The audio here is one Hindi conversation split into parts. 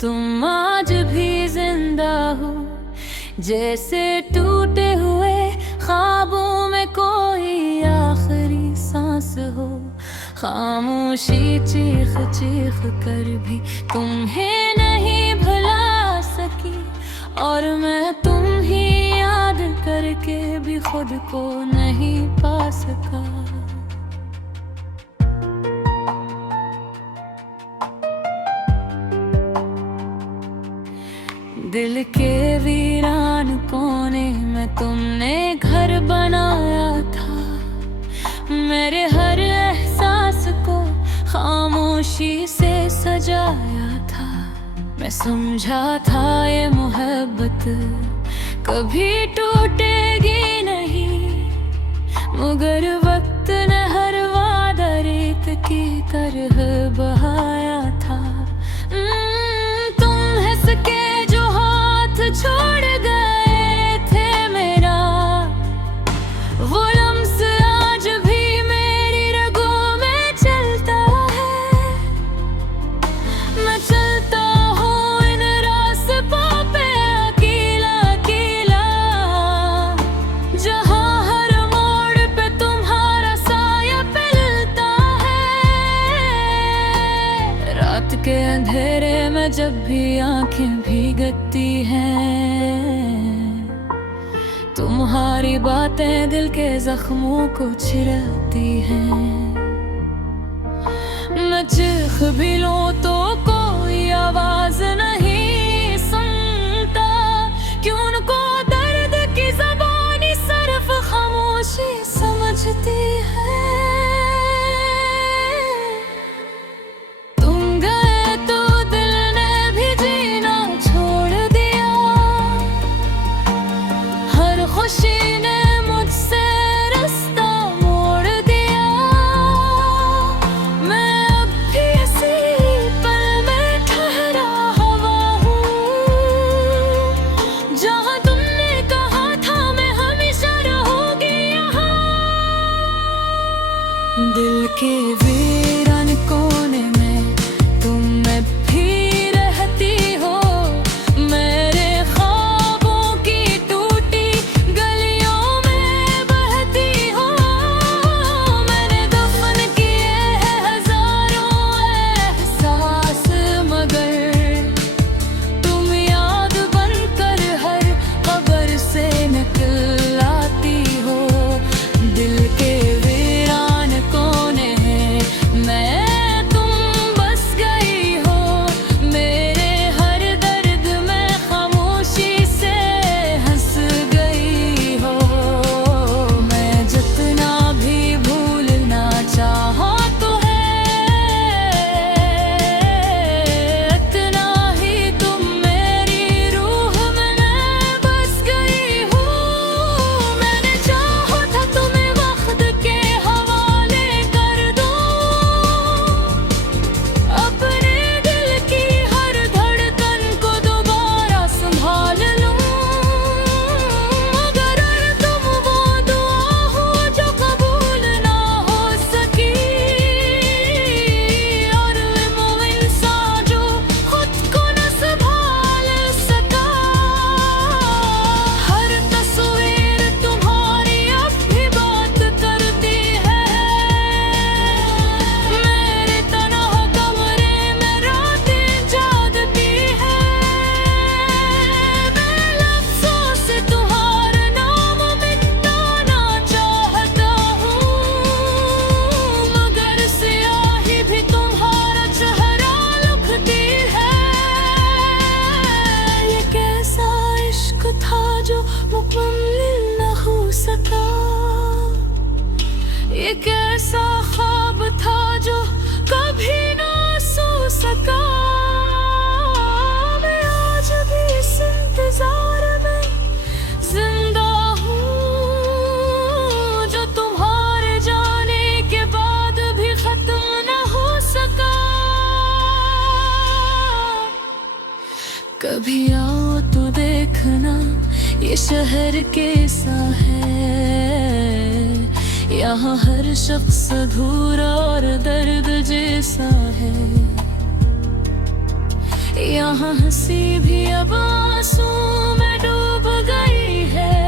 तुम आज भी जिंदा हो, जैसे टूटे हुए ख्वाबों में कोई आखिरी सांस हो। खामोशी चीख चीख कर भी तुम्हें नहीं भुला सकी, और मैं तुम ही याद करके भी खुद को नहीं पा सका। दिल के वीरान कोने में तुमने घर बनाया था, मेरे हर एहसास को खामोशी से सजाया था। मैं समझा था ये मोहब्बत कभी टूटेगी नहीं, मगर वक्त ने हर वादा रेत की तरह बहाया था। तुम हंस के छोड़ गए थे मेरा वो लम्स आज भी मेरी रगों में चलता है। मैं चलता हूँ इन रास्तों पे अकेला अकेला, जहाँ हर मोड़ पे तुम्हारा साया पिलता है। रात के अंधेरे में जब भी आंखें भीगती हैं, तुम्हारी बातें दिल के जख्मों को छिड़ती हैं। मैं चीख भी लूं तो कोई आवाज नहीं सुनता, क्यों उनको दर्द की ज़बानी सिर्फ खामोशी समझती है। दिल के वीरान कोने में तुम भी रहती हो, मेरे ख्वाबों की टूटी गलियों में बहती हो। मैंने दफन किए हैं हजारों एहसास, मगर तुम याद बनकर हर खबर से निकल आती हो। दिल के ये कैसा ख्वाब था जो कभी ना सो सका। मैं आज भी इस इंतजार में जिंदा हूँ, जो तुम्हारे जाने के बाद भी खत्म न हो सका। कभी आओ तो देखना ये शहर कैसा है, यहाँ हर शख्स अधूरा और दर्द जैसा है। यहाँ यहाँ हंसी भी अब आंसू में डूब गई है,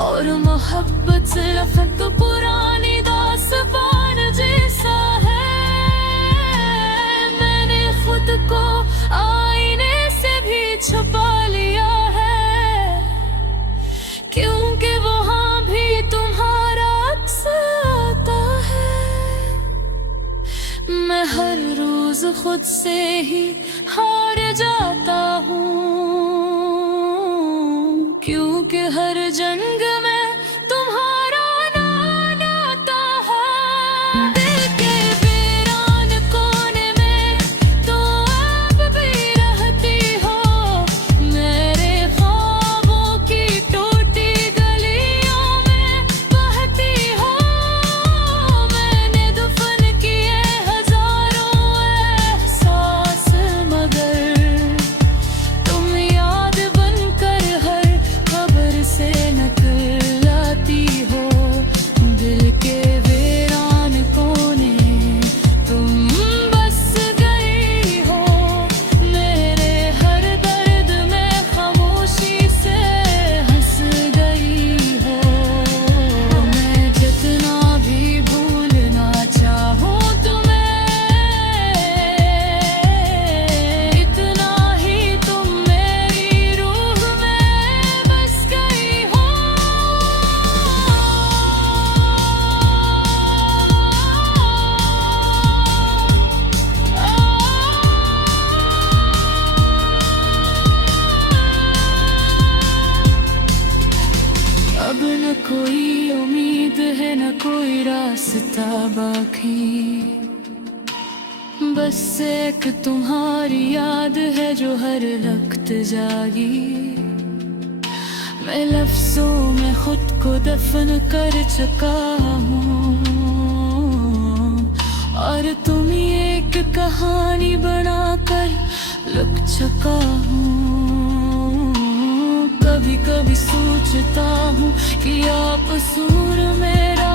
और मोहब्बत सिर्फ तो पुरानी दास्तान जैसा है। मैंने खुद को आईने से भी छुपा लिया है, क्योंकि वहाँ भी तुम्हारा अक्स आता है। मैं हर रोज खुद से ही हार जाता हूँ, क्योंकि हर जंग में तुम्हारा नाम आता है। दिल के वीरान कोने में तो आप भी रहती हो, मेरे ख्वाबों की टूटी गलियों में बहती हो। मैंने दफन किए हजारों एहसास, मगर तुम याद बनकर हर खबर से निकल आती हो। दिल के वीरान कोने तुम बस गई हो, मेरे हर दर्द में खामोशी से हंस गई हो। मैं जितना भी भूलना चाहूँ तुम्हें, इतना ही तुम मेरी रूह में बस गई हो। अब न कोई उम्मीद है, न कोई रास्ता बाकी, बस एक तुम्हारी याद है जो हर वक्त जागी। मैं लफ्जों में खुद को दफन कर चुका हूँ, और तुम एक कहानी बनाकर लुक चुका हूँ। कभी कभी सोचता हूँ कि आप कसूर मेरा